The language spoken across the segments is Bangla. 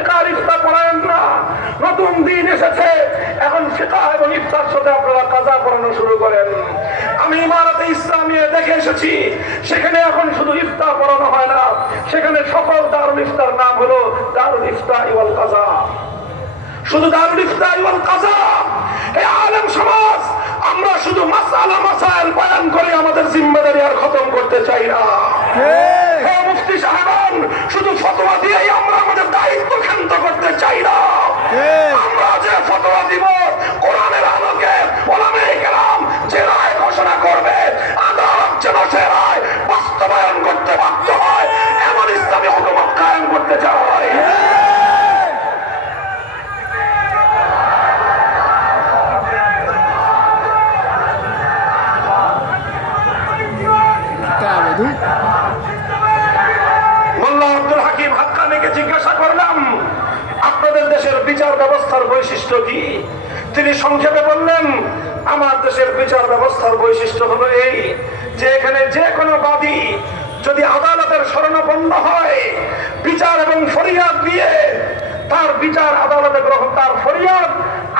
ফিকাহ ইফতার পড়ায়েন না। নতুন দিন এসেছে, এখন ফিকাহ এবং ইফতার সাথে আপনারা কাজা পড়ানো শুরু করেন। আমি ইমারতে ইসলামিয়া দেখে এসেছি, সেখানে এখন শুধু ইফতার পড়ানো হয় না, সেখানে সকল দারুল ইফতার নাম হলো দারুল ইফতার ওয়াল কাজা। শুধু দারুল ইফতার ওয়াল কাজা। এই আলেম সমাজ আমরা শুধু মাসআলা মাসাইল বয়ান করে আমাদের জিম্মাদারি আর খতম করতে চাই না। হে মুফতি সাহেবান, শুধু ফতোয়া দিয়েই আমরা আমাদের দায়িত্ব ক্ষান্ত করতে চাই না। আমরা যে ফতোয়া দিব, কোরআনের আলোকে উলামায়ে কেরাম যে রায় ঘোষণা করবে, আদালত যেন সে রায় বাস্তবায়ন করতে বাধ্য হয়, এমন ইসলামী হুকুমত কায়েম করতে চাই। মোল্লা আব্দুল হাকিম হাক্কানিকে জিজ্ঞাসা করলাম, আপনাদের দেশের বিচার ব্যবস্থার বৈশিষ্ট্য কি? তিনি সংক্ষেপে বললেন, আমার দেশের বিচার ব্যবস্থার বৈশিষ্ট্য হলো এই যে এখানে যে কোনো বাদী যদি আদালতের শরণাপন্ন হয়, বিচার এবং ফরিয়াদ দিয়ে তার বিচার আদালতে গ্রহণ, তার ফরিয়াদ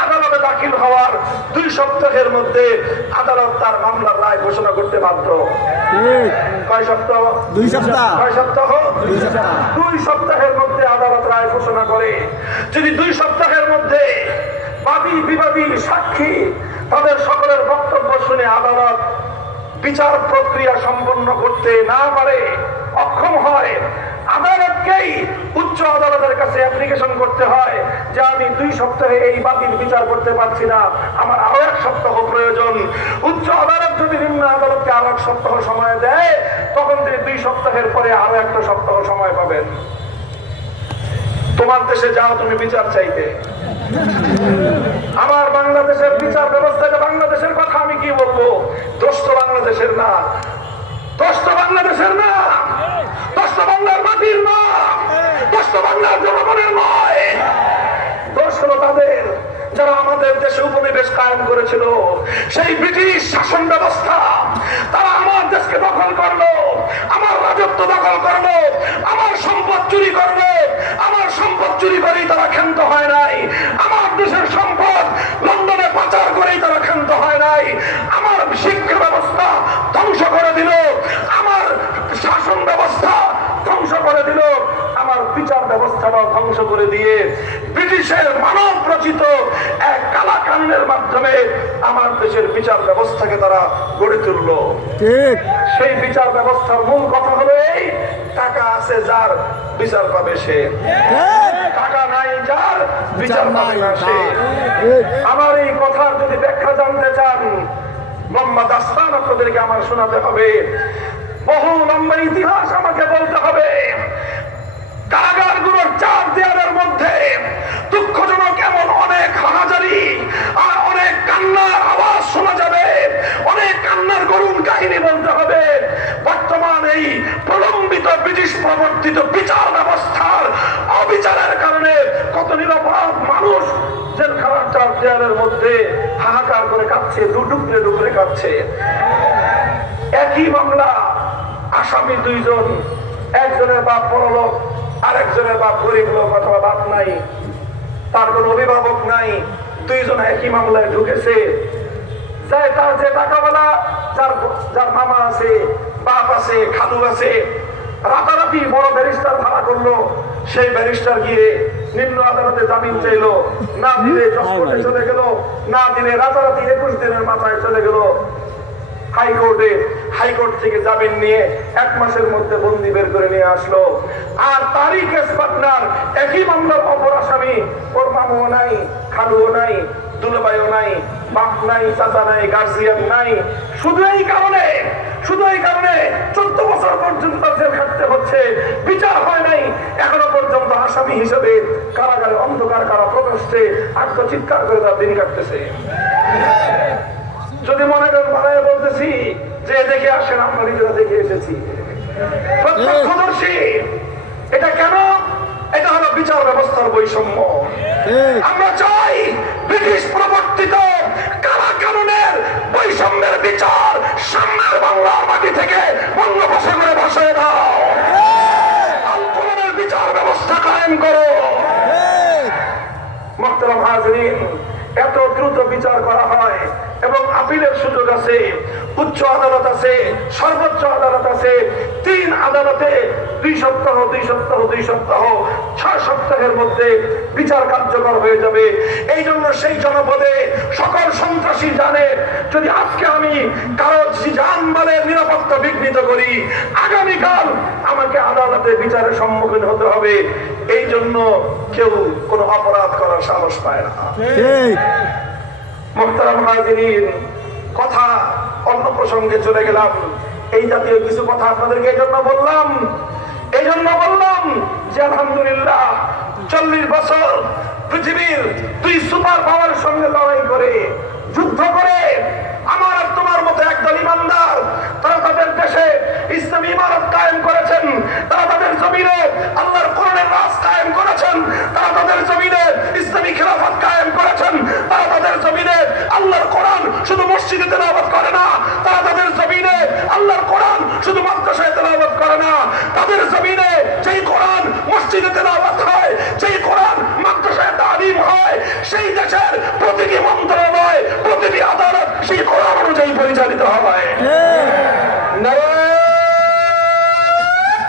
আদালতে দাখিল হওয়ার 2 সপ্তাহের মধ্যে আদালত তার মামলার রায় ঘোষণা করতে বাধ্য। কয় সপ্তাহ? 2 সপ্তাহ। কয় সপ্তাহ? 2 সপ্তাহের মধ্যে আদালত রায় ঘোষণা করে। যদি 2 সপ্তাহের মধ্যে বাদী বিবাদী সাক্ষী তাদের সকলের বক্তব্য শুনে আদালত বিচার প্রক্রিয়া সম্পন্ন করতে না পারে, অক্ষম হয়, আদালতকেই উচ্চ আদালতের কাছে অ্যাপ্লিকেশন করতে হয় যে আমি 2 সপ্তাহে এই বাদীর বিচার করতে পারছি না, আমার আরো 1 সপ্তাহ প্রয়োজন। উচ্চ আদালত যদি নিম্ন আদালতকে আরো 1 সপ্তাহ সময় দেয়, তখন তিনি 2 সপ্তাহের পরে আরো 1 সপ্তাহ সময় পাবেন। তোমার দেশে যাও তুমি বিচার চাইতে। আমার বাংলাদেশের বিচার ব্যবস্থাকে, বাংলাদেশের কথা আমি কি বলবো, দোষ তো বাংলাদেশের না, দোষ তো বাংলাদেশের না, দোষ তো বাংলার মাটির না, দোষ তো বাংলার জনগণের নয়। দোষ হলো তাদের যারা আমাদের দেশে উপনিবেশ কায়েম করেছিল, সেই ব্রিটিশ শাসন ব্যবস্থা। তারা আমার দেশকে দখল করলো, আমার রাজত্ব দখল করলো, আমার সম্পদ চুরি করলো। আমার সম্পদ চুরি করেই তারা ক্ষান্ত হয় নাই, আমার দেশের সম্পদ লন্ডনে পাচার করেই তারা ক্ষান্ত হয় নাই। আমার শিক্ষা ব্যবস্থা ধ্বংস করে দিল, আমার শাসন ব্যবস্থা ধ্বংস করে দিল, আমার বিচার ব্যবস্থাটাও ধ্বংস করে দিয়ে ব্রিটিশের মানব রচিত এক কালা কানুনের মাধ্যমে আমার দেশের বিচার ব্যবস্থাকে তারা গড়ে তুললো। ঠিক। সেই বিচার ব্যবস্থার মূল কথা হলো এই, টাকা আছে যার বিচার পাবে সে, টাকা নাই যার বিচার পাবে না সে। আমার এই কথার যদি ব্যাখ্যা জানতে চান, লম্বা দাস্তান আপনাদেরকে আমার শোনাতে হবে, বহু লম্বা ইতিহাস আমাকে বলতে হবে। কারাগারগুলোর 4 দেয়ালের মধ্যে দুঃখজনক এমন অনেক হাজারি আর অনেক কান্নার আওয়াজ শোনা যাবে, অনেক কান্নার করুণ কাহিনী বলতে হবে। বর্তমান এই প্রলম্বিত ব্রিটিশ প্রবর্তিত বিচার ব্যবস্থার অবিচারের কারণে কত নিরপরাধ মানুষ জেলখানার 4 দেয়ালের মধ্যে হাহাকার করে কাঁদছে, ডুকরে ডুকরে কাঁদছে। একই মামলা, আসামি 2 জন, একজনের বাপ বড়লোক, আরেকজনের বাপ গরিব লোক অথবা বাপ নাই, তার কোন অভিভাবক নাই। 2 জন একই মামলায় ঢুকেছে। তার যে টাকাওয়ালা, যার মামা আছে, বাপ আছে, খালু আছে, রাতারাতি বড় ব্যারিস্টার ভাড়া করলো। সেই ব্যারিস্টার গিয়ে নিম্ন আদালতে জামিন চাইলো, না দিলে জজকোর্টে চলে গেল, না দিলে রাতারাতি 21 দিনের মাথায় চলে গেল হাইকোর্টে। হাইকোর্ট থেকে জামিন নিয়ে 1 মাসের মধ্যে বন্দি বের করে নিয়ে আসলো। আর তারই কেস পার্টনার, একই মামলার অপর আসামি, ওর মামুও নাই, খালুও নাই, দুলাভাইও নাই, বাপ নাই, চাচা নাই, গার্জিয়ান নাই। শুধু এই কারণে 14 বছর পর্যন্ত জেল খাটতে হচ্ছে, বিচার হয় নাই। এখনো পর্যন্ত আসামি হিসেবে কারাগারে অন্ধকার কারা প্রকোষ্ঠে আত্মচিৎকার করে তার দিন কাটতেছে। যদি মনে করেন বাড়ায় বলতেছি যে দেখে আসেন, আমরা নিজেরা দেখে এসেছি, প্রত্যক্ষদর্শী। এটা কেন? এটা হলো বিচার ব্যবস্থার বৈষম্য। আমরা চাই ব্রিটিশ প্রবর্তিত কালা কানুনের বৈষম্যের বিচার সামনের বাংলার মাটি থেকে বঙ্গোপসাগরে ভাসিয়ে দাও। আল কোরআনের বিচার ব্যবস্থা কায়েম করো। মুহতারাম হাজিরিন, এত দ্রুত বিচার করা হয় এবং আপিলের সুযোগ আছে, উচ্চ আদালত আছে, সর্বোচ্চ আদালত আছে। 3 আদালতে 2 সপ্তাহ 6 সপ্তাহের মধ্যে বিচার কার্যকর হয়ে যাবে। এই জন্য সেই জনপদে সকল সন্ত্রাসী জানে, যদি আজকে আমি কারো জানমালের নিরাপত্তা বিঘ্নিত করি, আগামীকাল আমাকে আদালতে বিচারের সম্মুখীন হতে হবে। এই জন্য কেউ কোনো অপরাধ করার সাহস পায় না। মুহতারাম হাজিরিন, কথা অন্য প্রসঙ্গে চলে গেলাম। এই জাতীয় কিছু কথা আপনাদেরকে এই জন্য বললাম যে আলহামদুলিল্লাহ 40 বছর পৃথিবীর 2 সুপার পাওয়ার সঙ্গে লড়াই করে, যুদ্ধ করে আমার আর তোমার মতো একদল ইমানদার, তারা তাদের দেশে ইসলামী ইমারত কায়েম করেছেন, তারা তাদের জমিনে আল্লাহর কোরআনের রাজ কায়েম করেছেন, তারা তাদের জমিনে ইসলামী খেলাফত কায়েম করেছেন, তারা তাদের জমিনে আল্লাহর কোরআন শুধু মসজিদে তেলাওয়াত করে না, তারা তাদের জমিনে আল্লাহর কোরআন শুধু মাদ্রাসায় তেলাওয়াত করে না, তাদের জমিনে যেই কোরআন মসজিদে তেলাওয়াত হয়, যেই কোরআন মাদ্রাসায় তালিম হয়, সেই দেশের প্রতিটি মন্ত্রণালয়, প্রতিটি আদালত সেই কোরআন অনুযায়ী পরিচালিত হয়। নারে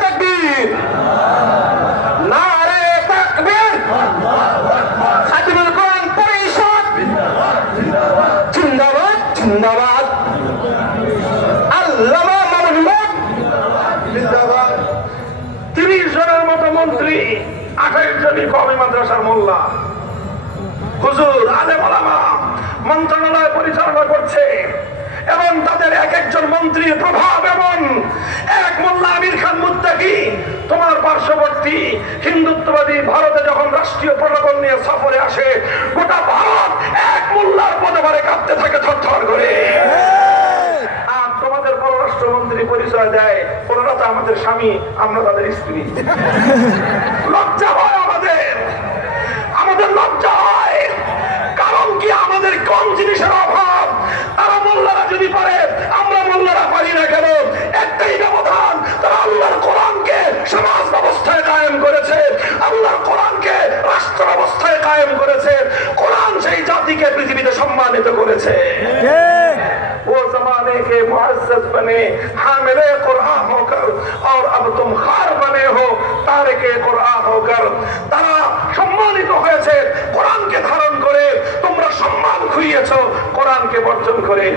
তাকবীর, নারে তাকবীর। খাদিমুল কোরআন পরিষদ জিন্দাবাদ, জিন্দাবাদ। আল্লামা মামুনুল হক জিন্দাবাদ। 30 জনের মতো মন্ত্রী, 28 জনই কওমি মাদ্রাসার মোল্লা, হুজুর, আলেম ওলামা মন্ত্রণালয় পরিচালনা করছে এবং তাদের এক একজন মন্ত্রীর প্রভাব। এবং এক মোল্লা আমির খান মুত্তাকি তোমার পার্শ্ববর্তী হিন্দুত্ববাদী ভারতে যখন রাষ্ট্রীয় প্রটোকল নিয়ে সফরে আসে, গোটা ভারত এক মোল্লার পদভারে কাঁপতে থাকে থরথর করে। আর তোমাদের পররাষ্ট্রমন্ত্রী পরিচয় দেয় ওনারা তো আমাদের স্বামী, আমরা তাদের স্ত্রী। লজ্জা হয় আমাদের লজ্জা হয়। কারণ কি, আমাদের কোন জিনিসের অভাব? তারা মোল্লারা যদি পারে, আমরা মোল্লারা পারি না কেন? একটাই ব্যবধান, তারা আল্লাহর কোরআনকে সমাজ ব্যবস্থায় কায়েম করেছে, আল্লাহর কোরআনকে রাষ্ট্র ব্যবস্থায় কায়েম করেছে। কোরআন সেই জাতিকে পৃথিবীতে সম্মানিত করেছে। वो जमाने के मुअज़्ज़ज़ बने हामिले कुरआन होकर और अब तुम खार बने हो तारिके कुरआन होकर। তারা সম্মানিত হয়েছে কোরআনকে ধারণ করে, তোমরা সম্মান খুইয়েছো কোরআনকে বর্জন করে।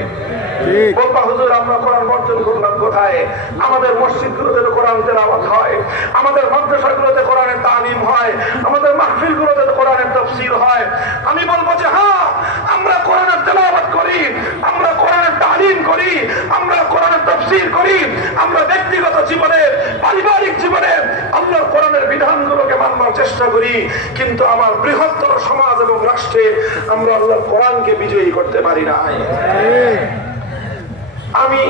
বলবা হুজুর, আমরা কোরআন বর্জন করলাম কোথায়? আমাদের মসজিদগুলোতে তো কোরআন তেলাওয়াত হয়, আমাদের মাদ্রাসাগুলোতে কোরআনের তালিম হয়, আমাদের মাহফিলগুলোতে তো কোরআনের তাফসীর হয়। আমি বলবো যে হ্যাঁ, আমরা কোরআনের তেলাওয়াত করি, আমরা কোরআনের তালিম করি, আমরা কোরআনের তাফসীর করি, আমরা ব্যক্তিগত জীবনে, পারিবারিক জীবনে আল্লাহর কোরআনের বিধানগুলোকে মানবার চেষ্টা করি, কিন্তু আমার বৃহত্তর সমাজ এবং রাষ্ট্রে আমরা আল্লাহর কোরআনকে বিজয়ী করতে পারি না। আমি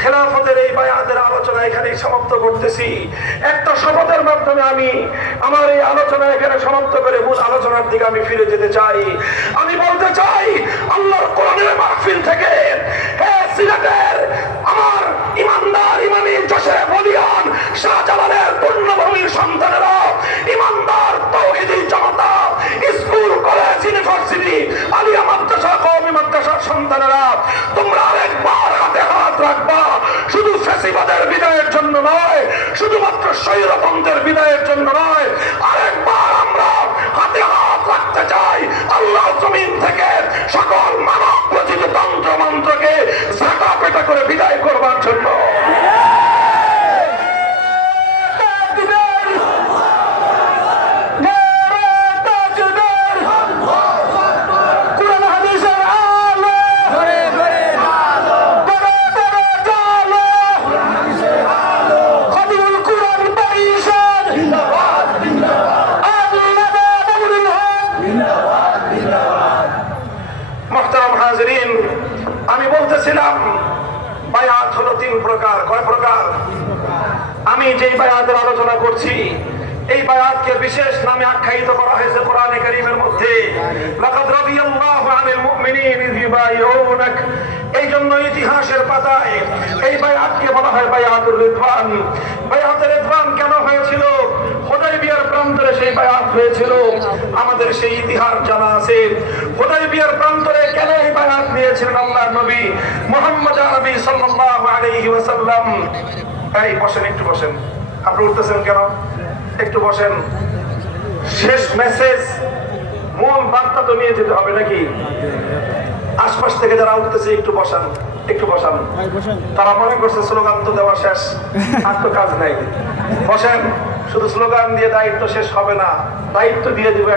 খেলাফতের এই বায়াতের আলোচনা এখানেই সমাপ্ত করতেছি। একটা শপথের মাধ্যমে আমি আমার এই আলোচনা এখানে সমাপ্ত করে মূল আলোচনার দিকে আমি ফিরে যেতে চাই। আমি বলতে চাই, আল্লাহর কোরআনের মাহফিল থেকে হে সিলেটের আমার ইমানদার, ইমানি যশোরে বলিয়ান শাহজালালের পূর্ণভূমির সন্তানেরা, ইমানদার তাওহীদি জনতা, স্কুল, কলেজ, ইউনিভার্সিটি, আলিয়া মাদ্রাসা, কওমি মাদ্রাসার সন্তানেরা, তোমরা আরেকবার হাতে হাত রাখবা। শুধু ফ্যাসিবাদের বিদায়ের জন্য নয়, শুধুমাত্র স্বৈরতন্ত্রের বিদায়ের জন্য নয়, আরেকবার আমরা হাতে হাত রাখতে চাই আল্লাহ জমিন থেকে সকল মানব রচিত তন্ত্র মন্ত্রকে ঝাঁটা পেটা করে বিদায় করবার জন্য। আমি বলতেছিলাম বায়াত হলো 3 প্রকার। কয় প্রকার? আমি যেই বায়াতের আলোচনা করছি, এই বায়াতকে বিশেষ নামে আখ্যায়িত করা হয়েছে কোরআনে কারীমের মধ্যে, লাকাদ রাদিয়াল্লাহু আনিল মুমিনিনা ইয ইউবাইউনাক। এই জন্য ইতিহাসের পাতায় এই বায়াতকে বলা হয় বায়াতুর রিদওয়ান। বায়াতুর রিদওয়ান কেন হয়েছিল? হুদায়বিয়ার প্রান্তরে সেই বায়াত হয়েছিল আমাদের সেই ইতিহাস জানা আছে। হুদায়বিয়ার প্রান্তরে কেন এই বায়াত নিয়েছিলেন আল্লাহর নবী মুহাম্মদ আরবি সাল্লাল্লাহু আলাইহি ওয়াসাল্লাম? এই বসেন, একটু বসেন। আপনি উঠতেছেন কেন? একটু বসেন। শেষ মেসেজ, মূল বার্তা তো নিয়ে যেতে হবে নাকি? আশপাশ থেকে যারা উঠতেছে একটু বসান, একটু বসান। তারা মনে করছে স্লোগান তো দেওয়া শেষ, আর তো কাজ নাই। বসেন। শুধু স্লোগান দিয়ে দায়িত্ব শেষ হবে না, দায়িত্ব দিয়ে দিব।